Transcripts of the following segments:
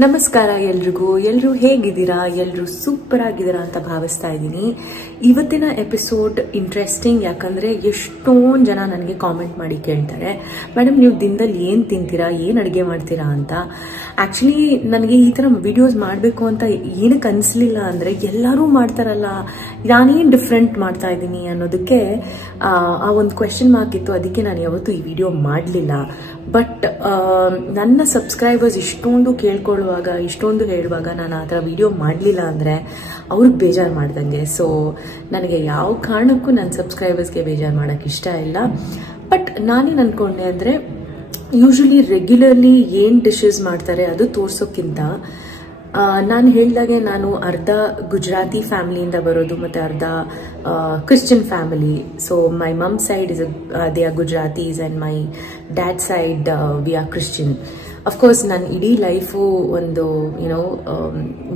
ನಮಸ್ಕಾರ ಎಲ್ರಿಗೂ. ಎಲ್ಲರೂ ಹೇಗಿದ್ದೀರಾ? ಎಲ್ಲರೂ ಸೂಪರ್ ಆಗಿದ್ದೀರಾ ಅಂತ ಭಾವಿಸ್ತಾ ಇದ್ದೀನಿ. ಇವತ್ತಿನ ಎಪಿಸೋಡ್ ಇಂಟ್ರೆಸ್ಟಿಂಗ್, ಯಾಕಂದ್ರೆ ಎಷ್ಟೊಂದು ಜನ ನನಗೆ ಕಾಮೆಂಟ್ ಮಾಡಿ ಕೇಳ್ತಾರೆ, ಮೇಡಮ್ ನೀವು ದಿನದಲ್ಲಿ ಏನು ತಿಂತೀರಾ, ಏನು ಅಡುಗೆ ಮಾಡ್ತೀರಾ ಅಂತ. ಆ್ಯಕ್ಚುಲಿ ನನಗೆ ಈ ಥರ ವಿಡಿಯೋಸ್ ಮಾಡಬೇಕು ಅಂತ ಏನಕ್ಕೆ ಅನಿಸ್ಲಿಲ್ಲ ಅಂದರೆ, ಎಲ್ಲರೂ ಮಾಡ್ತಾರಲ್ಲ, ನಾನೇನು ಡಿಫ್ರೆಂಟ್ ಮಾಡ್ತಾ ಇದ್ದೀನಿ ಅನ್ನೋದಕ್ಕೆ ಆ ಒಂದು ಕ್ವೆಶ್ಚನ್ ಮಾರ್ಕ್ ಇತ್ತು. ಅದಕ್ಕೆ ನಾನು ಯಾವತ್ತೂ ಈ ವಿಡಿಯೋ ಮಾಡಲಿಲ್ಲ. ಬಟ್ ನನ್ನ ಸಬ್ಸ್ಕ್ರೈಬರ್ಸ್ ಇಷ್ಟೊಂದು ಕೇಳ್ಕೊಳ್ಳುವಾಗ, ಇಷ್ಟೊಂದು ಹೇಳುವಾಗ ನಾನು ಆ ಥರ ವಿಡಿಯೋ ಮಾಡಲಿಲ್ಲ ಅಂದರೆ ಅವ್ರಿಗೆ ಬೇಜಾರು ಮಾಡ್ದಂಗೆ. ಸೊ ನನಗೆ ಯಾವ ಕಾರಣಕ್ಕೂ ನನ್ನ ಸಬ್ಸ್ಕ್ರೈಬರ್ಸ್ಗೆ ಬೇಜಾರು ಮಾಡೋಕ್ಕೆ ಇಷ್ಟ ಇಲ್ಲ. ಬಟ್ ನಾನೇನು ಅಂದ್ಕೊಂಡೆ ಅಂದರೆ, ಯೂಶ್ವಲಿ ರೆಗ್ಯುಲರ್ಲಿ ಏನು ಡಿಶಸ್ ಮಾಡ್ತಾರೆ ಅದು ತೋರ್ಸೋಕ್ಕಿಂತ, ನಾನು ಹೇಳಿದಾಗೆ ನಾನು ಅರ್ಧ ಗುಜರಾತಿ ಫ್ಯಾಮಿಲಿಯಿಂದ ಬರೋದು ಮತ್ತು ಅರ್ಧ Christian family. So my mom side they are Gujaratis and my dad side we are Christian. Of course ನನ್ನ ಇಡೀ ಲೈಫು ಒಂದು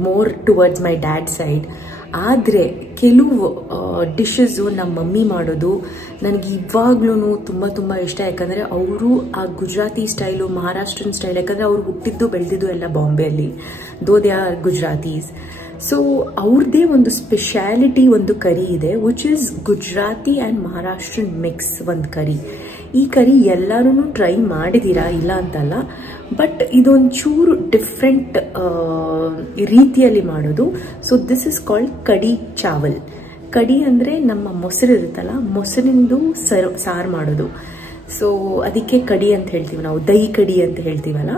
more towards my dad side. ಆದರೆ ಕೆಲವು ಡಿಶಸ್ಸು ನಮ್ಮ ಮಮ್ಮಿ ಮಾಡೋದು ನನಗೆ ಇವಾಗ್ಲೂ ತುಂಬ ತುಂಬ ಇಷ್ಟ. ಯಾಕಂದರೆ ಅವರು ಆ ಗುಜರಾತಿ ಸ್ಟೈಲು, ಮಹಾರಾಷ್ಟ್ರನ್ ಸ್ಟೈಲ್, ಯಾಕಂದರೆ ಅವರು ಹುಟ್ಟಿದ್ದು ಬೆಳೆದಿದ್ದು ಎಲ್ಲ ಬಾಂಬೆಯಲ್ಲಿ, though they are Gujaratis. So ಅವ್ರದ್ದೇ ಒಂದು ಸ್ಪೆಷಾಲಿಟಿ, ಒಂದು ಕರಿ ಇದೆ, which is Gujarati and Maharashtrian mix ಒಂದು ಕರಿ. ಈ ಕರಿ ಎಲ್ಲರೂ ಟ್ರೈ ಮಾಡಿದ್ದೀರಾ, ಇಲ್ಲ ಅಂತಲ್ಲ, ಬಟ್ ಇದೊಂಚೂರು ಡಿಫ್ರೆಂಟ್ ರೀತಿಯಲ್ಲಿ ಮಾಡೋದು. ಸೊ ದಿಸ್ ಇಸ್ ಕಾಲ್ಡ್ ಕಡಿ ಚಾವಲ್. ಕಡಿ ಅಂದರೆ ನಮ್ಮ ಮೊಸರು ಇರುತ್ತಲ್ಲ, ಮೊಸರಿಂದು ಸಾರು ಮಾಡೋದು. ಸೊ ಅದಕ್ಕೆ ಕಡಿ ಅಂತ ಹೇಳ್ತೀವಿ ನಾವು, ದಹಿ ಕಡಿ ಅಂತ ಹೇಳ್ತೀವಲ್ಲ.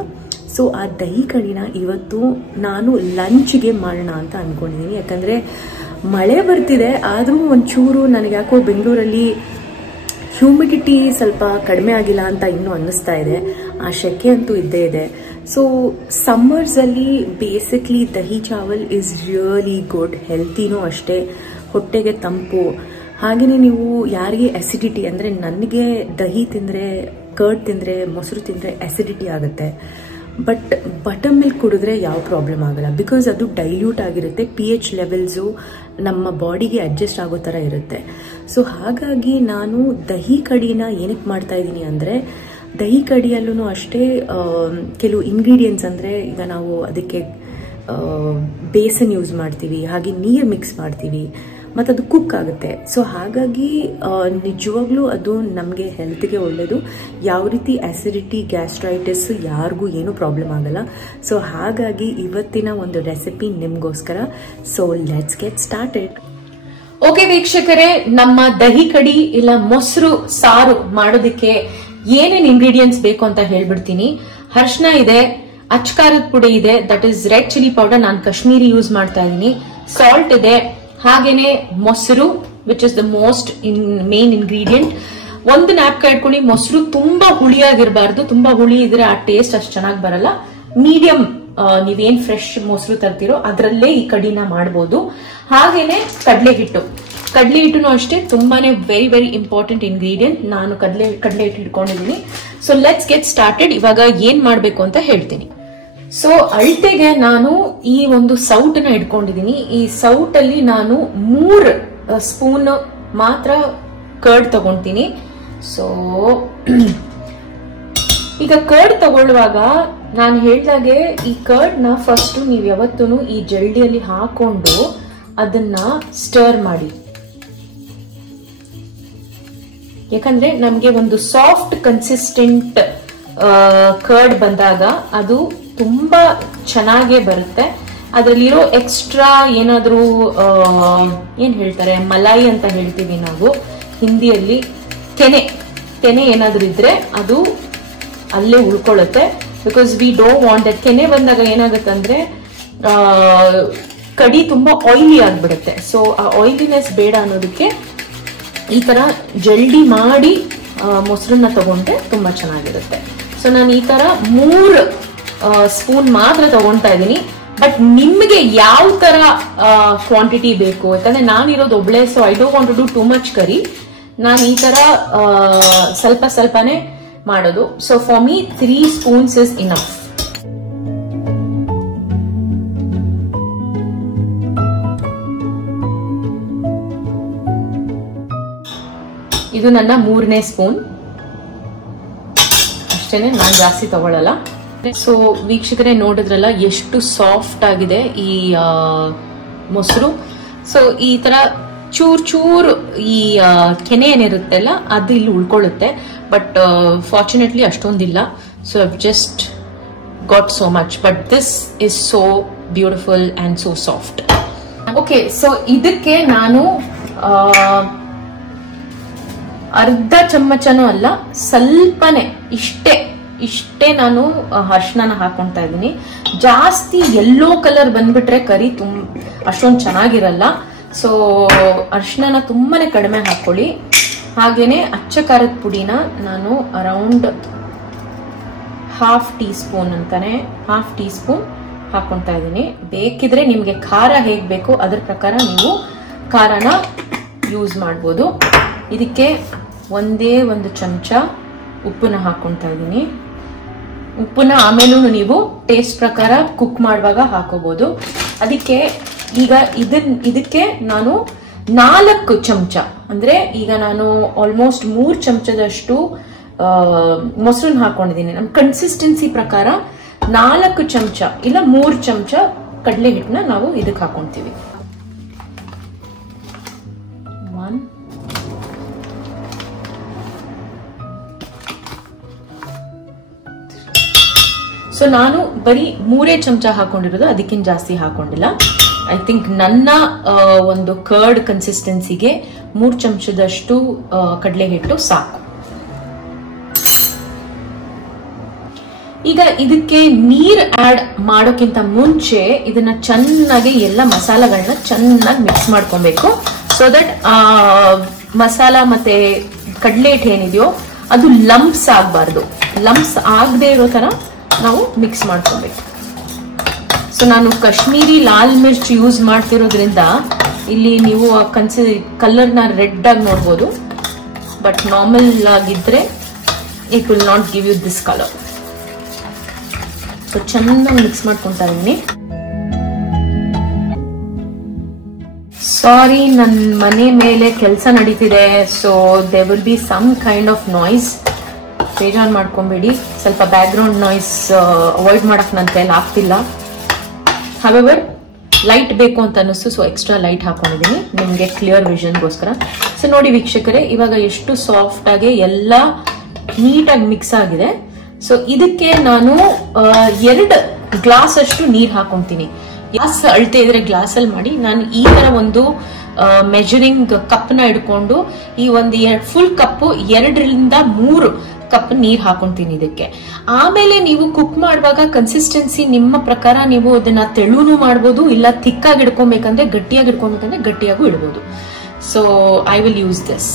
ಸೊ ಆ ದಹಿ ಕಡಿನ ಇವತ್ತು ನಾನು ಲಂಚ್ಗೆ ಮಾಡೋಣ ಅಂತ ಅಂದ್ಕೊಂಡಿದ್ದೀನಿ. ಯಾಕಂದರೆ ಮಳೆ ಬರ್ತಿದೆ, ಆದರೂ ಒಂಚೂರು ನನಗೆ ಯಾಕೋ ಬೆಂಗಳೂರಲ್ಲಿ ಹ್ಯೂಮಿಡಿಟಿ ಸ್ವಲ್ಪ ಕಡಿಮೆ ಆಗಿಲ್ಲ ಅಂತ ಇನ್ನೂ ಅನ್ನಿಸ್ತಾ ಇದೆ. ಆ ಶೆಕೆ ಅಂತೂ ಇದ್ದೇ ಇದೆ. ಸೊ ಸಮ್ಮರ್ಸಲ್ಲಿ basically dahi chawal is really good, ಹೆಲ್ತಿನೂ ಅಷ್ಟೇ, ಹೊಟ್ಟೆಗೆ ತಂಪು. ಹಾಗೆಯೇ ನೀವು ಯಾರಿಗೆ ಅಸಿಡಿಟಿ, ಅಂದರೆ ನನಗೆ ದಹಿ ತಿಂದರೆ, ಕರ್ಡ್ ತಿಂದರೆ, ಮೊಸರು ತಿಂದರೆ ಅಸಿಡಿಟಿ ಆಗುತ್ತೆ. ಬಟ್ ಬಟರ್ ಮಿಲ್ಕ್ ಕುಡಿದ್ರೆ ಯಾವ ಪ್ರಾಬ್ಲಮ್ ಆಗಲ್ಲ, ಬಿಕಾಸ್ ಅದು ಡೈಲ್ಯೂಟ್ ಆಗಿರುತ್ತೆ, pH ಲೆವೆಲ್ಸು ನಮ್ಮ ಬಾಡಿಗೆ ಅಡ್ಜಸ್ಟ್ ಆಗೋ ಥರ ಇರುತ್ತೆ. ಸೊ ಹಾಗಾಗಿ ನಾನು ದಹಿ ಕಡಿನ ಏನಕ್ಕೆ ಮಾಡ್ತಾ ಇದ್ದೀನಿ ಅಂದರೆ, ದಹಿ ಕಡಿಯಲ್ಲೂ ಅಷ್ಟೇ ಕೆಲವು ಇಂಗ್ರೀಡಿಯೆಂಟ್ಸ್, ಅಂದರೆ ಈಗ ನಾವು ಅದಕ್ಕೆ ಬೇಸನ್ ಯೂಸ್ ಮಾಡ್ತೀವಿ, ಹಾಗೆ ನೀರು ಮಿಕ್ಸ್ ಮಾಡ್ತೀವಿ, ಮತ್ತು ಅದು ಕುಕ್ ಆಗುತ್ತೆ. ಸೊ ಹಾಗಾಗಿ ನಿಜವಾಗ್ಲೂ ಅದು ನಮಗೆ ಹೆಲ್ತ್ಗೆ ಒಳ್ಳೆಯದು. ಯಾವ ರೀತಿ ಆಸಿಡಿಟಿ, ಗ್ಯಾಸ್ಟ್ರೈಟಿಸ್ ಯಾರಿಗೂ ಏನೂ ಪ್ರಾಬ್ಲಮ್ ಆಗಲ್ಲ. ಸೊ ಹಾಗಾಗಿ ಇವತ್ತಿನ ಒಂದು ರೆಸಿಪಿ ನಿಮಗೋಸ್ಕರ. So let's get started. Okay ವೀಕ್ಷಕರೇ, ನಮ್ಮ ದಹಿ ಕಡಿ ಇಲ್ಲ ಮೊಸರು ಸಾರು ಮಾಡೋದಕ್ಕೆ ಏನೇನು ಇಂಗ್ರೀಡಿಯೆಂಟ್ಸ್ ಬೇಕು ಅಂತ ಹೇಳ್ಬಿಡ್ತೀನಿ. ಅರಿಶಿನ ಇದೆ, ಅಚ್ಕಾರದ ಪುಡಿ ಇದೆ, that is red chilli powder, ನಾನು ಕಾಶ್ಮೀರಿ ಯೂಸ್ ಮಾಡ್ತಾ ಇದ್ದೀನಿ. ಸಾಲ್ಟ್ ಇದೆ, ಹಾಗೇನೆ ಮೊಸರು which is the most main ingredient. ಒಂದು ನ್ಯಾಪ್ಕ ಇಟ್ಕೊಂಡು, ಮೊಸರು ತುಂಬಾ ಹುಳಿಯಾಗಿರ್ಬಾರ್ದು, ತುಂಬಾ ಹುಳಿ ಇದ್ರೆ ಆ ಟೇಸ್ಟ್ ಅಷ್ಟು ಚೆನ್ನಾಗಿ ಬರಲ್ಲ. ಮೀಡಿಯಂ, ನೀವೇನ್ ಫ್ರೆಶ್ ಮೊಸರು ತರ್ತಿರೋ ಅದರಲ್ಲೇ ಈ ಕಡಿನ ಮಾಡಬಹುದು. ಹಾಗೇನೆ ಕಡಲೆ ಹಿಟ್ಟು ಅಷ್ಟೇ ತುಂಬಾನೇ ವೆರಿ ವೆರಿ ಇಂಪಾರ್ಟೆಂಟ್ ಇಂಗ್ರೀಡಿಯೆಂಟ್. ನಾನು ಕಡಲೆ ಹಿಟ್ಟು ಇಟ್ಕೊಂಡಿದ್ದೀನಿ. So let's get started. ಇವಾಗ ಏನ್ ಮಾಡ್ಬೇಕು ಅಂತ ಹೇಳ್ತೀನಿ. ಸೊ ಅಳತೆಗೆ ನಾನು ಈ ಒಂದು ಸೌಟನ್ನ ಇಟ್ಕೊಂಡಿದ್ದೀನಿ. ಈ ಸೌಟಲ್ಲಿ ನಾನು 3 ಸ್ಪೂನ್ ಮಾತ್ರ ಕರ್ಡ್ ತಗೊಂತೀನಿ. ಸೊ ಈಗ ಕರ್ಡ್ ತಗೊಳ್ಳುವಾಗ ನಾನು ಹೇಳ್ದಾಗೆ ಈ ಕರ್ಡ್ ನ ಫಸ್ಟ್ ನೀವು ಯಾವತ್ತೂ ಈ ಜಲ್ಡಿಯಲ್ಲಿ ಹಾಕೊಂಡು ಅದನ್ನ ಸ್ಟರ್ ಮಾಡಿ. ಯಾಕಂದ್ರೆ ನಮ್ಗೆ ಒಂದು ಸಾಫ್ಟ್ ಕನ್ಸಿಸ್ಟೆಂಟ್ ಕರ್ಡ್ ಬಂದಾಗ ಅದು ತುಂಬಾ ಚೆನ್ನಾಗೇ ಬರುತ್ತೆ. ಅದರಲ್ಲಿರೋ ಎಕ್ಸ್ಟ್ರಾ ಏನಾದ್ರೂ ಏನ್ ಹೇಳ್ತಾರೆ, ಮಲಾಯಿ ಅಂತ ಹೇಳ್ತೀವಿ ನಾವು ಹಿಂದಿಯಲ್ಲಿ, ತೆನೆ ಏನಾದ್ರೂ ಇದ್ರೆ ಅದು ಅಲ್ಲೇ ಉಳ್ಕೊಳ್ಳುತ್ತೆ. Because we don't want that. ತೆನೆ ಬಂದಾಗ ಏನಾಗುತ್ತೆ ಅಂದ್ರೆ ಕಡಿ ತುಂಬಾ ಆಯಿಲಿ ಆಗ್ಬಿಡುತ್ತೆ. ಸೊ ಆ ಆಯಿಲಿನೆಸ್ ಬೇಡ ಅನ್ನೋದಕ್ಕೆ ಈ ತರ ಜಲ್ದಿ ಮಾಡಿ ಮೊಸರನ್ನ ತಗೊಂಡ್ರೆ ತುಂಬಾ ಚೆನ್ನಾಗಿರುತ್ತೆ. ಸೊ ನಾನು ಈ ತರ 3 ಸ್ಪೂನ್ ಮಾತ್ರ ತಗೊಂತಾ ಇದ್ದೀನಿ. ಬಟ್ ನಿಮ್ಗೆ ಯಾವ ತರ ಕ್ವಾಂಟಿಟಿ ಬೇಕು, ಯಾಕಂದ್ರೆ ನಾನಿರೋದು ಒಬ್ಳೆ, so I don't want to do too much curry. ನಾನು ಈ ತರ ಸ್ವಲ್ಪನೇ ಮಾಡೋದು. So for me 3 spoons is enough. ಇದು ನನ್ನ 3ನೇ ಸ್ಪೂನ್ ಅಷ್ಟೇನೆ, ನಾನು ಜಾಸ್ತಿ ತಗೊಳ್ಳಲ್ಲ. ಮತ್ತೆ ಸೊ ವೀಕ್ಷಕರೇ ನೋಡಿದ್ರಲ್ಲ ಎಷ್ಟು ಸಾಫ್ಟ್ ಆಗಿದೆ ಈ ಮೊಸರು. ಸೊ ಈ ತರ ಚೂರ್ ಈ ಕೆನೆ ಏನಿರುತ್ತಲ್ಲ ಅದು ಇಲ್ಲಿ ಉಳ್ಕೊಳ್ಳುತ್ತೆ, ಬಟ್ ಫಾರ್ಚುನೇಟ್ಲಿ ಅಷ್ಟೊಂದಿಲ್ಲ. So I've just got so much, but this is so beautiful and so soft. Okay, so ಇದಕ್ಕೆ ನಾನು ಅರ್ಧ ಚಮಚನೂ ಅಲ್ಲ, ಸ್ವಲ್ಪನೇ ಇಷ್ಟೇ ನಾನು ಅರಿಶಿನ ಹಾಕೊಂತಾ ಇದ್ದೀನಿ. ಜಾಸ್ತಿ ಯೆಲ್ಲೋ ಕಲರ್ ಬಂದ್ಬಿಟ್ರೆ ಕರಿ ಅಷ್ಟೊಂದು ಚೆನ್ನಾಗಿರಲ್ಲ. ಸೊ ಅರಿಶಿನ ತುಂಬಾನೇ ಕಡಿಮೆ ಹಾಕೊಳ್ಳಿ. ಹಾಗೇನೆ ಅಚ್ಚ ಖಾರದ ಪುಡಿನ ನಾನು ಅರೌಂಡ್ ಹಾಫ್ ಟೀ ಸ್ಪೂನ್ ಹಾಕೊಂತಾ ಇದ್ದೀನಿ. ಬೇಕಿದ್ರೆ ನಿಮ್ಗೆ ಖಾರ ಹೇಗ್ ಬೇಕು ಅದ್ರ ಪ್ರಕಾರ ನೀವು ಖಾರನ ಯೂಸ್ ಮಾಡ್ಬೋದು. ಇದಕ್ಕೆ ಒಂದೇ ಒಂದು ಚಮಚ ಉಪ್ಪನ್ನ ಹಾಕೊಂತಾ ಇದ್ದೀನಿ. ಉಪ್ಪನ್ನ ಆಮೇಲೂ ನೀವು ಟೇಸ್ಟ್ ಪ್ರಕಾರ ಕುಕ್ ಮಾಡುವಾಗ ಹಾಕೋಬಹುದು. ಅದಕ್ಕೆ ಈಗ ಇದಕ್ಕೆ ನಾನು 4 ಚಮಚ ಅಂದ್ರೆ ಈಗ ನಾನು ಆಲ್ಮೋಸ್ಟ್ 3 ಚಮಚದಷ್ಟು ಮೊಸರನ್ನ ಹಾಕೊಂಡಿದ್ದೀನಿ. ನಮ್ಮ ಕನ್ಸಿಸ್ಟೆನ್ಸಿ ಪ್ರಕಾರ 4 ಚಮಚ ಇಲ್ಲ 3 ಚಮಚ ಕಡಲೆ ಹಿಟ್ಟನ್ನ ನಾವು ಇದಕ್ಕೆ ಹಾಕೊಂತೀವಿ. 1 ಸೊ ನಾನು ಬರೀ 3 ಚಮಚ ಹಾಕೊಂಡಿರೋದು, ಅದಕ್ಕಿಂತ ಜಾಸ್ತಿ ಹಾಕೊಂಡಿಲ್ಲ. ಐ ಥಿಂಕ್ ನನ್ನ ಒಂದು ಕರ್ಡ್ ಕನ್ಸಿಸ್ಟೆನ್ಸಿಗೆ 3 ಚಮಚದಷ್ಟು ಕಡಲೆ ಹಿಟ್ಟು ಸಾಕು. ಈಗ ಇದಕ್ಕೆ ನೀರ್ ಆಡ್ ಮಾಡೋಕ್ಕಿಂತ ಮುಂಚೆ ಇದನ್ನ ಚೆನ್ನಾಗಿ ಎಲ್ಲ ಮಸಾಲೆಗಳನ್ನ ಚೆನ್ನಾಗಿ ಮಿಕ್ಸ್ ಮಾಡ್ಕೊಬೇಕು. ಸೊ ದಟ್ ಮಸಾಲ ಮತ್ತೆ ಕಡಲೆ ಹಿಟ್ಟು ಏನಿದೆಯೋ ಅದು ಲಂಪ್ಸ್ ಆಗಬಾರ್ದು. ಲಂಪ್ಸ್ ಆಗದೆ ಇರೋ ತರ ನಾವು ಮಿಕ್ಸ್ ಮಾಡ್ಕೊಬೇಕು. ಸೊ ನಾನು ಕಾಶ್ಮೀರಿ ಲಾಲ್ ಮಿರ್ಚ್ ಯೂಸ್ ಮಾಡ್ತಿರೋದ್ರಿಂದ ಇಲ್ಲಿ ನೀವು ಕಲರ್ನ ರೆಡ್ ಆಗಿ ನೋಡ್ಬೋದು, ಬಟ್ ನಾರ್ಮಲ್ ಆಗಿದ್ರೆ it will not give you this colour. So ಚೆನ್ನಾಗಿ ಮಿಕ್ಸ್ ಮಾಡ್ಕೊಂತಾ ಇದೀನಿ. ಸಾರಿ, ನನ್ನ ಮನೆ ಮೇಲೆ ಕೆಲಸ ನಡೀತಿದೆ. So they will be some kind of noise. ಬೇಜಾರು ಮಾಡ್ಕೊಂಬೇಡಿ. ಸ್ವಲ್ಪ ಬ್ಯಾಕ್ ಗ್ರೌಂಡ್ ನಾಯ್ಸ್ ಅವಾಯ್ಡ್ ಮಾಡಕ್ ನನ್ನ ಕೈಲಿ ಆಗ್ತಿಲ್ಲ. ಹವೆವರ್ ಲೈಟ್ ಬೇಕು ಅಂತ ಅನಿಸ್ತು, ಸೊ ಎಕ್ಸ್ಟ್ರಾ ಲೈಟ್ ಹಾಕೊಂಡಿದ್ದೀನಿ ನಿಮ್ಗೆ ಕ್ಲಿಯರ್ ವಿಷನ್ಗೋಸ್ಕರ. ಸೊ ನೋಡಿ ವೀಕ್ಷಕರೇ, ಇವಾಗ ಎಷ್ಟು ಸಾಫ್ಟ್ ಆಗಿ ಎಲ್ಲ ನೀಟಾಗಿ ಮಿಕ್ಸ್ ಆಗಿದೆ. ಸೊ ಇದಕ್ಕೆ ನಾನು 2 ಗ್ಲಾಸ್ ಅಷ್ಟು ನೀರ್ ಹಾಕೊಂತೀನಿ. ಗ್ಲಾಸ್ ಅಳತೆ ಇದ್ರೆ ಗ್ಲಾಸ್ ಅಲ್ಲಿ ಮಾಡಿ. ನಾನು ಈ ತರ ಒಂದು ಮೆಜರಿಂಗ್ ಕಪ್ ನ ಇಟ್ಕೊಂಡು ಈ ಒಂದು ಫುಲ್ ಕಪ್ 2 ರಿಂದ 3 ಕಪ್ ನೀರ್ ಹಾಕೊಂತೀನಿ ಇದಕ್ಕೆ. ಆಮೇಲೆ ನೀವು ಕುಕ್ ಮಾಡುವಾಗ ಕನ್ಸಿಸ್ಟೆನ್ಸಿ ನಿಮ್ಮ ಪ್ರಕಾರ ನೀವು ಅದನ್ನ ತೆಳುನು ಮಾಡ್ಬೋದು, ಇಲ್ಲ ಥಿಕ್ಕಾಗಿ ಇಡ್ಕೊಬೇಕಂದ್ರೆ ಗಟ್ಟಿಯಾಗೂ ಇಡ್ಬೋದು. So I will use this.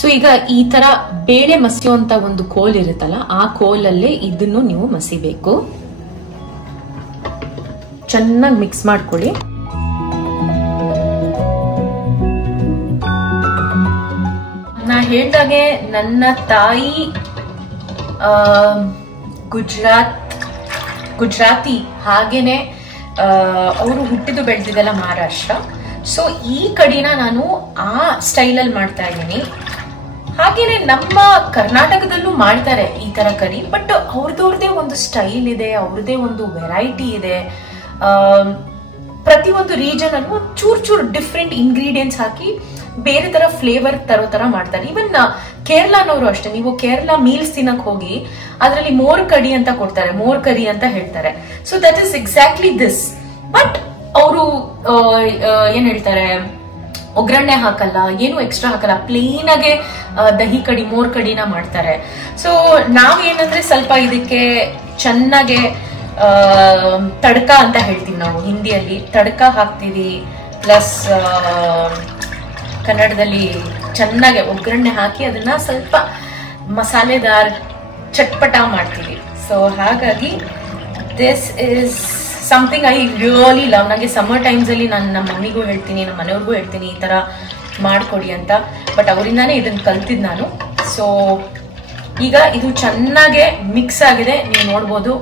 So ಈಗ ಈ ತರ ಬೇಳೆ ಮಸಿಯುವಂತ ಒಂದು ಕೋಲ್ ಇರುತ್ತಲ್ಲ, ಆ ಕೋಲಲ್ಲೇ ಇದನ್ನು ನೀವು ಮಸಿಬೇಕು. ಚೆನ್ನಾಗಿ ಮಿಕ್ಸ್ ಮಾಡ್ಕೊಳ್ಳಿ. ನಾ ಹೇಳ್ದಾಗೆ ನನ್ನ ತಾಯಿ ಗುಜರಾತಿ, ಹಾಗೇನೆ ಅವರು ಹುಟ್ಟಿದ್ದು ಬೆಳೆದಿದ್ದೆಲ್ಲ ಮಹಾರಾಷ್ಟ್ರ. ಸೊ ಈ ಕಡಿನ ನಾನು ಆ ಸ್ಟೈಲಲ್ಲಿ ಮಾಡ್ತಾ ಇದ್ದೀನಿ. ಹಾಗೇನೆ ನಮ್ಮ ಕರ್ನಾಟಕದಲ್ಲೂ ಮಾಡ್ತಾರೆ ಈ ತರ ಕರಿ, ಬಟ್ ಅವ್ರದೇ ಒಂದು ಸ್ಟೈಲ್ ಇದೆ, ಅವ್ರದೇ ಒಂದು ವೆರೈಟಿ ಇದೆ. ಪ್ರತಿಯೊಂದು ರೀಜನ್ ಅಲ್ಲೂ ಚೂರ್ ಡಿಫ್ರೆಂಟ್ ಇಂಗ್ರೀಡಿಯೆಂಟ್ಸ್ ಹಾಕಿ ಬೇರೆ ತರ ಫ್ಲೇವರ್ ತರೋ ತರ ಮಾಡ್ತಾರೆ. ಈವನ್ ಕೇರಳನವರು ಅಷ್ಟೇ. ನೀವು ಕೇರಳ ಮೀಲ್ಸ್ ತಿನ್ನಕ್ ಹೋಗಿ ಅದರಲ್ಲಿ ಮೋರ್ ಕಡಿ ಅಂತ ಕೊಡ್ತಾರೆ, ಮೋರ್ ಕರಿ ಅಂತ ಹೇಳ್ತಾರೆ. So that is exactly this. But ಅವರು ಏನ್ ಹೇಳ್ತಾರೆ, ಒಗ್ಗರಣೆ ಹಾಕಲ್ಲ, ಏನು ಎಕ್ಸ್ಟ್ರಾ ಹಾಕಲ್ಲ, ಪ್ಲೇನ್ ಆಗಿ ದಹಿ ಕಡಿ, ಮೋರ್ ಕಡಿನ ಮಾಡ್ತಾರೆ. ಸೊ ನಾವ್ ಏನಂದ್ರೆ ಸ್ವಲ್ಪ ಇದಕ್ಕೆ ಚೆನ್ನಾಗೆ ತಡ್ಕ ಅಂತ ಹೇಳ್ತೀವಿ ನಾವು ಹಿಂದಿಯಲ್ಲಿ, ತಡ್ಕ ಹಾಕ್ತೀವಿ. ಪ್ಲಸ್ ಕನ್ನಡದಲ್ಲಿ ಚೆನ್ನಾಗಿ ಒಗ್ಗರಣೆ ಹಾಕಿ ಅದನ್ನ ಸ್ವಲ್ಪ ಮಸಾಲೆದಾರ್ ಚಟ್ಪಟ ಮಾಡ್ತೀವಿ. ಸೊ ಹಾಗಾಗಿ this is something I really love. ನನಗೆ ಸಮ್ಮರ್ ಟೈಮ್ಸ್ ಅಲ್ಲಿ ನಾನು ನಮ್ಮ ಮಮ್ಮಿಗೂ ಹೇಳ್ತೀನಿ, ನಮ್ಮ ಮನೆಯವ್ರಿಗೂ ಹೇಳ್ತೀನಿ ಈ ತರ ಮಾಡ್ಕೊಡಿ ಅಂತ. ಬಟ್ ಅವರಿಂದಾನೇ ಇದನ್ನ ಕಲ್ತಿದ್ ನಾನು. ಸೊ ಈಗ ಇದು ಚೆನ್ನಾಗೆ ಮಿಕ್ಸ್ ಆಗಿದೆ, ನೀವು ನೋಡ್ಬೋದು.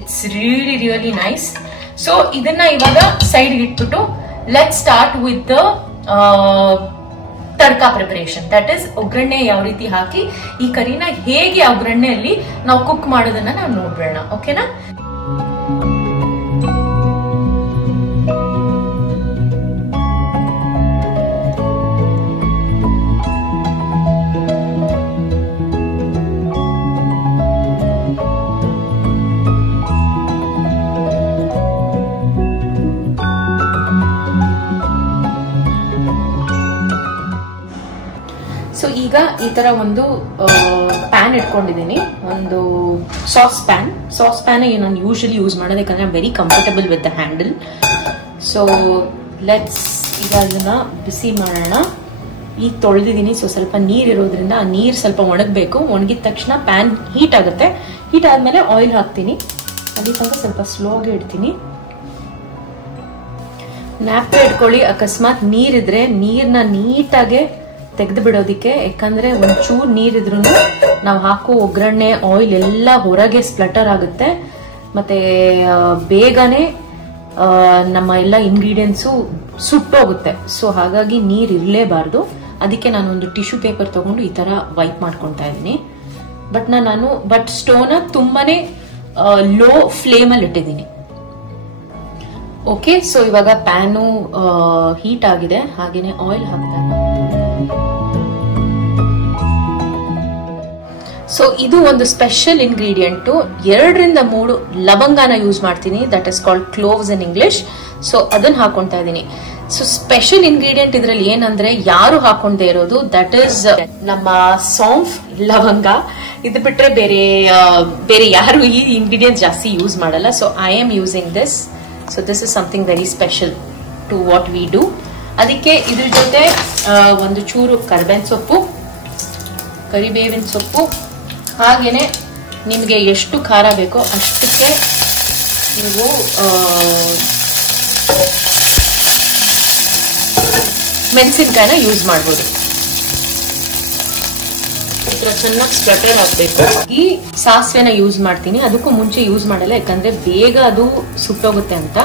It's really nice. ಸೊ ಇದನ್ನ ಇವಾಗ ಸೈಡ್ ಇಟ್ಬಿಟ್ಟು let start with tadka preparation, that is ಒಗ್ಗರಣೆ ಯಾವ ರೀತಿ ಹಾಕಿ ಈ ಕರಿನ ಹೇಗೆ ಒಗ್ಗರಣೆಯಲ್ಲಿ ನಾವು ಕುಕ್ ಮಾಡೋದನ್ನ ನಾವು ನೋಡ್ಬೇಡ. ಓಕೆನಾ? ಸೊ ಈಗ ಈ ತರ ಒಂದು ಪ್ಯಾನ್ ಇಟ್ಕೊಂಡಿದ್ದೀನಿ, ಒಂದು ಸಾಸ್ ಪ್ಯಾನ್ ನಾನು ಯೂಶಲಿ ಯೂಸ್ ಮಾಡೋದು, ಯಾಕಂದ್ರೆ very comfortable with the handle. So let's ಈಗ ಅದನ್ನ ಬಿಸಿ ಮಾಡೋಣ. ಈಗ ತೊಳೆದಿದ್ದೀನಿ, ಸೊ ಸ್ವಲ್ಪ ನೀರ್ ಇರೋದ್ರಿಂದ ಆ ನೀರ್ ಸ್ವಲ್ಪ ಒಣಗಬೇಕು. ಒಣಗಿದ ತಕ್ಷಣ ಪ್ಯಾನ್ ಹೀಟ್ ಆಗುತ್ತೆ. ಹೀಟ್ ಆದ್ಮೇಲೆ ಆಯಿಲ್ ಹಾಕ್ತೀನಿ. ಅಲ್ಲಿ ತನಕ ಸ್ವಲ್ಪ ಸ್ಲೋ ಆಗಿ ಇಡ್ತೀನಿ. ನ್ಯಾಪ್ಕಿನ್ ಇಟ್ಕೊಳ್ಳಿ, ಅಕಸ್ಮಾತ್ ನೀರಿದ್ರೆ ನೀರ್ನ ನೀಟಾಗೆ ತೆಗೆದು ಬಿಡೋದಿಕ್ಕೆ. ಯಾಕಂದ್ರೆ ಒಂಚೂರು ನೀರಿದ್ರು ನಾವು ಹಾಕೋ ಒಗ್ಗರಣೆ ಆಯಿಲ್ ಎಲ್ಲ ಹೊರಗೆ ಸ್ಪ್ಲಟರ್ ಆಗುತ್ತೆ, ಮತ್ತೆ ಬೇಗನೆ ನಮ್ಮ ಎಲ್ಲ ಇಂಗ್ರೀಡಿಯೆಂಟ್ಸು ಸುಟ್ಟೋಗುತ್ತೆ. ಸೊ ಹಾಗಾಗಿ ನೀರ್ ಇರಲೇಬಾರ್ದು. ಅದಕ್ಕೆ ನಾನು ಒಂದು ಟಿಶ್ಯೂ ಪೇಪರ್ ತಗೊಂಡು ಈ ತರ ವೈಪ್ ಮಾಡ್ಕೊತಾ ಇದ್ದೀನಿ. ಬಟ್ ಸ್ಟೋವ್ನ ತುಂಬಾನೇ ಲೋ ಫ್ಲೇಮ್ ಅಲ್ಲಿ ಇಟ್ಟಿದ್ದೀನಿ. ಓಕೆ, ಸೊ ಇವಾಗ ಪ್ಯಾನು ಹೀಟ್ ಆಗಿದೆ, ಹಾಗೇನೆ ಆಯಿಲ್ ಹಾಕ್ತಾ ಇದ್ದೀನಿ. ಸೊ ಇದು ಒಂದು ಸ್ಪೆಷಲ್ ಇಂಗ್ರೀಡಿಯೆಂಟ್, 2 ರಿಂದ 3 ಲವಂಗಾನ ಯೂಸ್ ಮಾಡ್ತೀನಿ, that is called cloves in English. So ಅದನ್ನ ಹಾಕೊಂತಾ ಇದ್ದೀನಿ. ಸೊ ಸ್ಪೆಷಲ್ ಇಂಗ್ರೀಡಿಯೆಂಟ್ ಇದ್ರಲ್ಲಿ ಏನಂದ್ರೆ ಯಾರು ಹಾಕೊಂಡೇ ಇರೋದು, ದಟ್ ಇಸ್ ನಮ್ಮ ಸೌಂಫ್, ಲವಂಗ. ಇದು ಬಿಟ್ರೆ ಬೇರೆ ಯಾರು ಈ ಇಂಗ್ರೀಡಿಯೆಂಟ್ಸ್ ಜಾಸ್ತಿ ಯೂಸ್ ಮಾಡಲ್ಲ. So I am using this. So this is something very special to what we do. ಅದಕ್ಕೆ ಇದ್ರ ಜೊತೆ ಒಂದು ಚೂರು ಕರಿಬೇವಿನ ಸೊಪ್ಪು, ಹಾಗೇನೆ ನಿಮಗೆ ಎಷ್ಟು ಖಾರ ಬೇಕೋ ಅಷ್ಟಕ್ಕೆ ನೀವು ಮೆಣಸಿನಕಾಯಿನ ಯೂಸ್ ಮಾಡ್ಬೋದು. ಚೆನ್ನಾಗಿ ಸ್ಪ್ಲಟರ್ ಆಗ್ಬೇಕು. ಈ ಸಾಸಿವೆನ ಯೂಸ್ ಮಾಡ್ತೀನಿ, ಅದಕ್ಕೂ ಮುಂಚೆ ಯೂಸ್ ಮಾಡಲ್ಲ, ಯಾಕಂದ್ರೆ ಬೇಗ ಅದು ಸುಟ್ಟೋಗುತ್ತೆ ಅಂತ.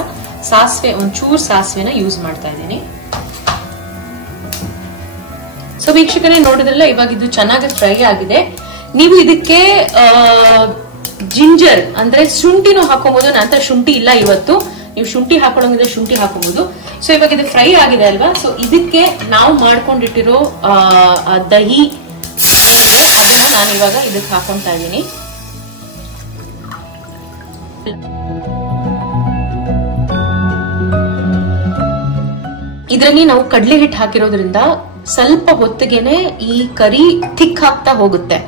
ಒಂಚೂರು ಸಾಸಿವೆನ ಯೂಸ್ ಮಾಡ್ತಾ ಇದ್ದೀನಿ. ಸೊ ವೀಕ್ಷಕರೇ, ನೋಡಿದ್ರಲ್ಲ, ಇವಾಗ ಇದು ಚೆನ್ನಾಗಿ ಫ್ರೈ ಆಗಿದೆ. ನೀವು ಇದಕ್ಕೆ ಜಿಂಜರ್ ಅಂದ್ರೆ ಶುಂಠಿನೂ ಹಾಕೋಬಹುದು. ನಂತರ ಶುಂಠಿ ಇಲ್ಲ ಇವತ್ತು, ನೀವು ಶುಂಠಿ ಹಾಕೊಳ್ಳೋಂಗಿದ್ರೆ ಶುಂಠಿ ಹಾಕೋಬಹುದು. ಸೊ ಇವಾಗ ಇದು ಫ್ರೈ ಆಗಿದೆ ಅಲ್ವಾ? ಸೊ ಇದಕ್ಕೆ ನಾವು ಮಾಡ್ಕೊಂಡಿಟ್ಟಿರೋ ದಹಿ ಏನಿದೆ ಅದನ್ನ ನಾನು ಇವಾಗ ಇದಕ್ಕೆ ಹಾಕೊಂತಾ ಇದ್ದೀನಿ. ಇದರಲ್ಲಿ ನಾವು ಕಡಲೆ ಹಿಟ್ಟು ಹಾಕಿರೋದ್ರಿಂದ ಸ್ವಲ್ಪ ಹೊತ್ತಿಗೆನೆ ಈ ಕರಿ ಥಿಕ್ ಆಗ್ತಾ ಹೋಗುತ್ತೆ.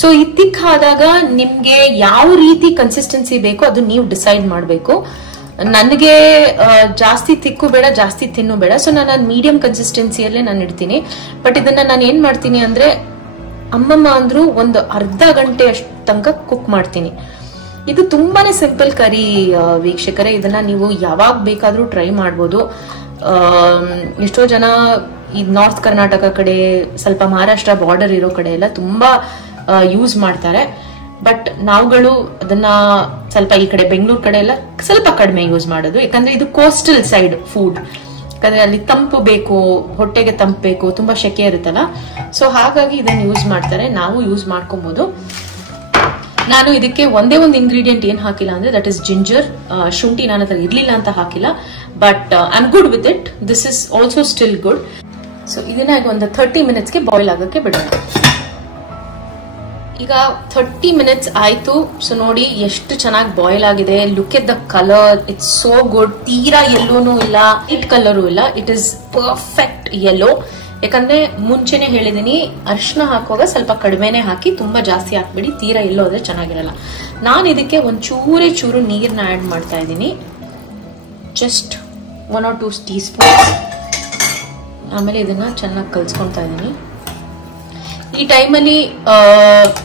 ಸೊ ಈ ಥಿಕ್ ಆದಾಗ ನಿಮ್ಗೆ ಯಾವ ರೀತಿ ಕನ್ಸಿಸ್ಟೆನ್ಸಿ ಬೇಕೋ ಅದು ನೀವು ಡಿಸೈಡ್ ಮಾಡಬೇಕು. ನನಗೆ ಜಾಸ್ತಿ ತಿಕ್ಕು ಬೇಡ, ಜಾಸ್ತಿ ತಿನ್ನು ಬೇಡ. ಸೊ ನಾನು ಮೀಡಿಯಂ ಕನ್ಸಿಸ್ಟೆನ್ಸಿಯಲ್ಲೇ ನಾನು ಇಡ್ತೀನಿ. ಬಟ್ ಇದನ್ನ ನಾನು ಏನ್ ಮಾಡ್ತೀನಿ ಅಂದ್ರೆ, ಅಮ್ಮಮ್ಮ ಅಂದ್ರು ಒಂದು ಅರ್ಧ ಗಂಟೆ ಅಷ್ಟು ತನಕ ಕುಕ್ ಮಾಡ್ತೀನಿ. ಇದು ತುಂಬಾನೇ ಸಿಂಪಲ್ ಕರಿ ವೀಕ್ಷಕರೇ. ಇದನ್ನ ನೀವು ಯಾವಾಗ ಬೇಕಾದ್ರೂ ಟ್ರೈ ಮಾಡ್ಬೋದು. ಎಷ್ಟೋ ಜನ ಈ ನಾರ್ತ್ ಕರ್ನಾಟಕ ಕಡೆ, ಸ್ವಲ್ಪ ಮಹಾರಾಷ್ಟ್ರ ಬಾರ್ಡರ್ ಇರೋ ಕಡೆ ಎಲ್ಲ ತುಂಬಾ ಯೂಸ್ ಮಾಡ್ತಾರೆ. ಬಟ್ ನಾವುಗಳು ಅದನ್ನ ಸ್ವಲ್ಪ ಈ ಕಡೆ ಬೆಂಗಳೂರು ಕಡೆ ಎಲ್ಲ ಸ್ವಲ್ಪ ಕಡಿಮೆ ಯೂಸ್ ಮಾಡೋದು, ಯಾಕಂದ್ರೆ ಇದು ಕೋಸ್ಟಲ್ ಸೈಡ್ ಫುಡ್. ಯಾಕಂದ್ರೆ ಅಲ್ಲಿ ತಂಪು ಬೇಕು, ಹೊಟ್ಟೆಗೆ ತಂಪು ಬೇಕು, ತುಂಬಾ ಸೆಕೆ ಇರುತ್ತಲ್ಲ. ಸೊ ಹಾಗಾಗಿ ಇದನ್ನ ಯೂಸ್ ಮಾಡ್ತಾರೆ, ನಾವು ಯೂಸ್ ಮಾಡ್ಕೊಬಹುದು. ನಾನು ಇದಕ್ಕೆ ಒಂದೇ ಒಂದು ಇಂಗ್ರೀಡಿಯೆಂಟ್ ಏನ್ ಹಾಕಿಲ್ಲ ಅಂದ್ರೆ, ದಟ್ ಇಸ್ ಜಿಂಜರ್. ಶುಂಠಿ ನನ್ನ ಹತ್ರ ಇರ್ಲಿಲ್ಲ ಅಂತ ಹಾಕಿಲ್ಲ, but I am good with it. This is also still good. So ಇದನ್ನ ಈಗ ಒಂದು 30 ಮಿನಿಟ್ಸ್ಗೆ ಬಾಯ್ಲ್ ಆಗಕ್ಕೆ ಬಿಡೋಣ. ಈಗ 30 ಮಿನಿಟ್ಸ್ ಆಯ್ತು. ಸೊ ನೋಡಿ ಎಷ್ಟು ಚೆನ್ನಾಗಿ ಬಾಯ್ಲ್ ಆಗಿದೆ. Look at the colour, it's so good. ತೀರಾ ಯೆಲ್ಲೋನು ಇಲ್ಲ, ವೈಟ್ ಕಲರು ಇಲ್ಲ, ಇಟ್ ಇಸ್ ಪರ್ಫೆಕ್ಟ್ ಯೆಲ್ಲೋ. ಯಾಕಂದ್ರೆ ಮುಂಚೆನೆ ಹೇಳಿದೀನಿ, ಅರಿಶಿನ ಹಾಕುವಾಗ ಸ್ವಲ್ಪ ಕಡಿಮೆನೆ ಹಾಕಿ, ತುಂಬಾ ಜಾಸ್ತಿ ಹಾಕ್ಬಿಡಿ, ತೀರಾ ಎಲ್ಲೋ ಆದ್ರೆ ಚೆನ್ನಾಗಿರಲ್ಲ. ನಾನು ಇದಕ್ಕೆ ಚೂರು ನೀರ್ನ ಆಡ್ ಮಾಡ್ತಾ ಇದ್ದೀನಿ, ಜಸ್ಟ್ 1 or 2 ಟೀ ಸ್ಪೂನ್ಸ್. ಆಮೇಲೆ ಇದನ್ನ ಚೆನ್ನಾಗಿ ಕಲ್ಸ್ಕೊತಾ ಇದ್ದೀನಿ. ಈ ಟೈಮಲ್ಲಿ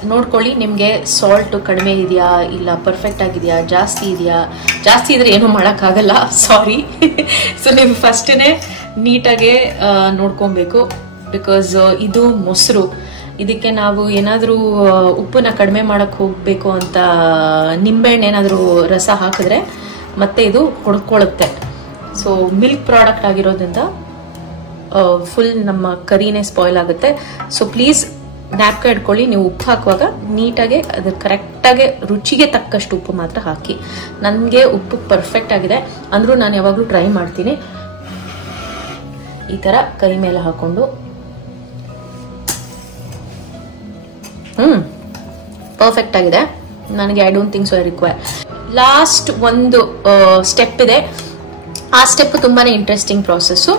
ನೋಡ್ಕೊಳ್ಳಿ, ನಿಮ್ಗೆ ಸಾಲ್ಟ್ ಕಡಿಮೆ ಇದೆಯಾ ಇಲ್ಲ ಪರ್ಫೆಕ್ಟ್ ಆಗಿದೆಯಾ, ಜಾಸ್ತಿ ಇದೆಯಾ. ಜಾಸ್ತಿ ಇದ್ರೆ ಏನೂ ಮಾಡೋಕ್ಕಾಗಲ್ಲ, ಸಾರಿ. ಸೊ ನೀವು ಫಸ್ಟೇ ನೀಟಾಗೆ ನೋಡ್ಕೊಬೇಕು. ಬಿಕಾಸ್ ಇದು ಮೊಸರು, ಇದಕ್ಕೆ ನಾವು ಏನಾದರೂ ಉಪ್ಪನ್ನ ಕಡಿಮೆ ಮಾಡಕ್ ಹೋಗ್ಬೇಕು ಅಂತ ನಿಂಬೆಹಣ್ಣು ಏನಾದರೂ ರಸ ಹಾಕಿದ್ರೆ ಮತ್ತೆ ಇದು ಹೊಡ್ಕೊಳ್ಳುತ್ತೆ. ಸೊ ಮಿಲ್ಕ್ ಪ್ರಾಡಕ್ಟ್ ಆಗಿರೋದ್ರಿಂದ ಫುಲ್ ನಮ್ಮ ಕರಿನೇ ಸ್ಪಾಯ್ಲ್ ಆಗುತ್ತೆ. ಸೊ ಪ್ಲೀಸ್ ನ್ಯಾಪ್ಕಿನ್ ಇಟ್ಕೊಳ್ಳಿ. ನೀವು ಉಪ್ಪು ಹಾಕುವಾಗ ನೀಟಾಗಿ ಅದ್ರ ಕರೆಕ್ಟಾಗಿ ರುಚಿಗೆ ತಕ್ಕಷ್ಟು ಉಪ್ಪು ಮಾತ್ರ ಹಾಕಿ. ನನಗೆ ಉಪ್ಪು ಪರ್ಫೆಕ್ಟ್ ಆಗಿದೆ ಅಂದ್ರೂ ನಾನು ಯಾವಾಗಲೂ ಟ್ರೈ ಮಾಡ್ತೀನಿ. ಈ ತರ ಕೈ ಮೇಲೆ ಹಾಕೊಂಡು ಪರ್ಫೆಕ್ಟ್ ಆಗಿದೆ. ನನಗೆ I don't think so I require. Last ಒಂದು ಸ್ಟೆಪ್ ಇದೆ. ಆ ಸ್ಟೆಪ್ ತುಂಬಾನೇ ಇಂಟ್ರೆಸ್ಟಿಂಗ್ ಪ್ರಾಸೆಸ್.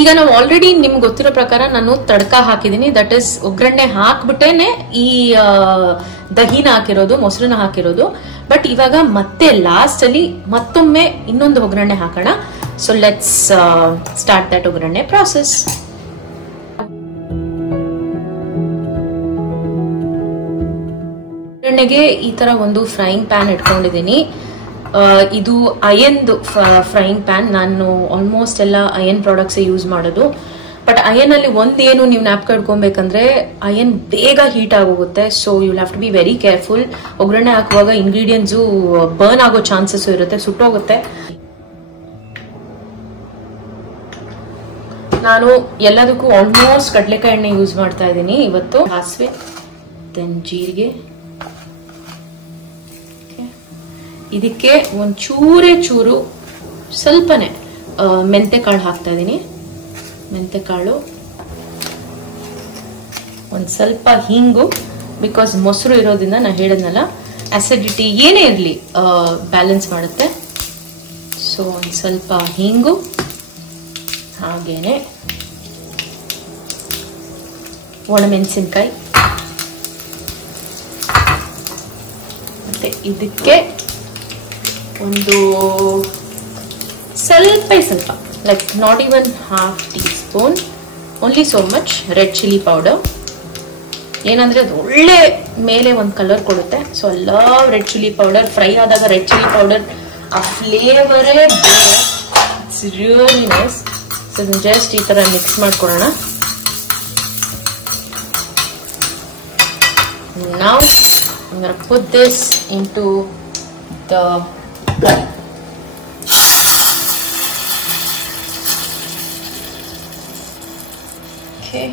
ಈಗ ನಾವು ಆಲ್ರೆಡಿ ನಿಮ್ಗೆ ಗೊತ್ತಿರೋ ಪ್ರಕಾರ ನಾನು ತಡ್ಕ ಹಾಕಿದೀನಿ. ದಟ್ ಇಸ್ ಒಗ್ಗರಣೆ ಹಾಕ್ಬಿಟ್ಟೇನೆ ಈ ದಹಿನ ಹಾಕಿರೋದು, ಮೊಸರನ್ನ ಹಾಕಿರೋದು. ಬಟ್ ಇವಾಗ ಮತ್ತೆ ಲಾಸ್ಟ್ ಅಲ್ಲಿ ಮತ್ತೊಮ್ಮೆ ಇನ್ನೊಂದು ಒಗ್ಗರಣೆ ಹಾಕೋಣ. ಸೊ ಲೆಟ್ಸ್ ಸ್ಟಾರ್ಟ್ ದಟ್ ಒಗ್ಗರಣೆ ಪ್ರಾಸೆಸ್. ಒಗ್ಗರಣೆಗೆ ಈ ತರ ಒಂದು ಫ್ರೈಯಿಂಗ್ ಪ್ಯಾನ್ ಇಟ್ಕೊಂಡಿದ್ದೀನಿ. ಇದು ಅಯನ್ದು ಫ್ರೈಯಿಂಗ್ ಪ್ಯಾನ್. ನಾನು ಆಲ್ಮೋಸ್ಟ್ ಎಲ್ಲ ಅಯನ್ ಪ್ರಾಡಕ್ಟ್ಸ್ ಯೂಸ್ ಮಾಡೋದು. ಬಟ್ ಅಯನ್ ಅಲ್ಲಿ ಒಂದೇನು ನೀವು ನ್ಯಾಪ್ಕಿನ್ ಇಟ್ಕೊಬೇಕಂದ್ರೆ ಅಯನ್ ಬೇಗ ಹೀಟ್ ಆಗೋಗುತ್ತೆ. So you have to be very careful. ಒಗ್ಗರಣೆ ಹಾಕುವಾಗ ಇಂಗ್ರೀಡಿಯೆಂಟ್ಸ್ ಬರ್ನ್ ಆಗೋ ಚಾನ್ಸಸ್ ಇರುತ್ತೆ, ಸುಟ್ಟೋಗುತ್ತೆ. ನಾನು ಎಲ್ಲದಕ್ಕೂ ಆಲ್ಮೋಸ್ಟ್ ಕಡಲೆಕಾಯಿ ಎಣ್ಣೆ ಯೂಸ್ ಮಾಡ್ತಾ ಇದ್ದೀನಿ ಇವತ್ತು. ಸಾಸಿವೆ, ದೆನ್ ಜೀರಿಗೆ, ಇದಕ್ಕೆ ಒಂಚೂರೇ ಚೂರು ಸ್ವಲ್ಪನೇ ಮೆಂತೆ ಕಾಳು ಹಾಕ್ತಾ ಇದ್ದೀನಿ. ಮೆಂತೆ ಕಾಳು, ಒಂದ್ ಸ್ವಲ್ಪ ಹಿಂಗು, ಬಿಕಾಸ್ ಮೊಸರು ಇರೋದ್ರಿಂದ ನಾ ಹೇಳಿದ್ನಲ್ಲ ಅಸಿಡಿಟಿ ಏನೇ ಇರಲಿ ಬ್ಯಾಲೆನ್ಸ್ ಮಾಡುತ್ತೆ. ಸೊ ಒಂದ್ ಸ್ವಲ್ಪ ಹಿಂಗು, ಹಾಗೇನೆ ಒಣಮೆಣಸಿನ್ಕಾಯಿ, ಮತ್ತೆ ಇದಕ್ಕೆ ಒಂದು ಸ್ವಲ್ಪ like not even half tea spoon, only so much red chilli powder. ಏನಂದ್ರೆ ಅದು ಒಳ್ಳೆ ಮೇಲೆ ಒಂದು ಕಲರ್ ಕೊಡುತ್ತೆ. So I love red chilli powder. Fry ಆದಾಗ ರೆಡ್ ಚಿಲ್ಲಿ ಪೌಡರ್ ಆ ಫ್ಲೇವರೇ ಬೇರೆ. It's really nice. So just ಈ ತರ ಮಿಕ್ಸ್ ಮಾಡ್ಕೊಳ್ಳೋಣ. Now I'm going to put this into the curry. Okay.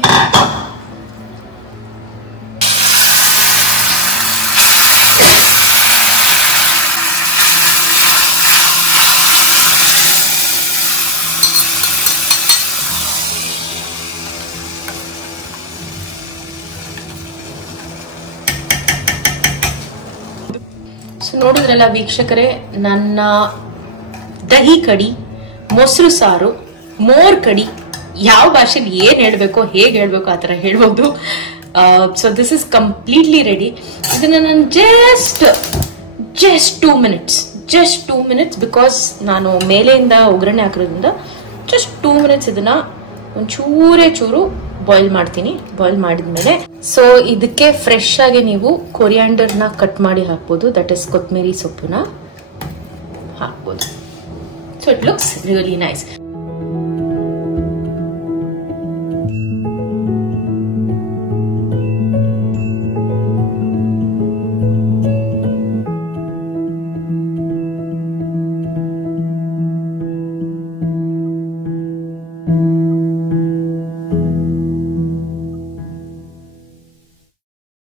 So ನೋಡಿದ್ರಲ್ಲ ವೀಕ್ಷಕರೇ, ನನ್ನ ದಹಿ ಕಡಿ, ಮೊಸರು ಸಾರು, ಮೋರ್ ಕಡಿ, ಯಾವ ಭಾಷೆಲಿ ಏನ್ ಹೇಳ್ಬೇಕೋ ಹೇಗೆ ಹೇಳ್ಬೇಕು ಆ ತರ ಹೇಳ್ಬೋದು. So this is completely ready. ಇದನ್ನ ನಾನು ಜಸ್ಟ್ 2 ಮಿನಿಟ್ಸ್ ಬಿಕಾಸ್ ನಾನು ಮೇಲೆಯಿಂದ ಒಗ್ಗರಣೆ ಹಾಕಿರೋದ್ರಿಂದ ಜಸ್ಟ್ 2 ಮಿನಿಟ್ಸ್ ಇದನ್ನ ಒಂಚೂರೇ ಚೂರು ಬಾಯ್ಲ್ ಮಾಡ್ತೀನಿ. ಬಾಯ್ಲ್ ಮಾಡಿದ್ಮೇಲೆ ಸೊ ಇದಕ್ಕೆ ಫ್ರೆಶ್ ಆಗಿ ನೀವು ಕೊರಿಯಾಂಡರ್ನ ಕಟ್ ಮಾಡಿ ಹಾಕ್ಬೋದು. ದಟ್ ಇಸ್ ಕೊತ್ತಂಬರಿ ಸೊಪ್ಪನ್ನ ಹಾಕ್ಬೋದು. So it looks really nice.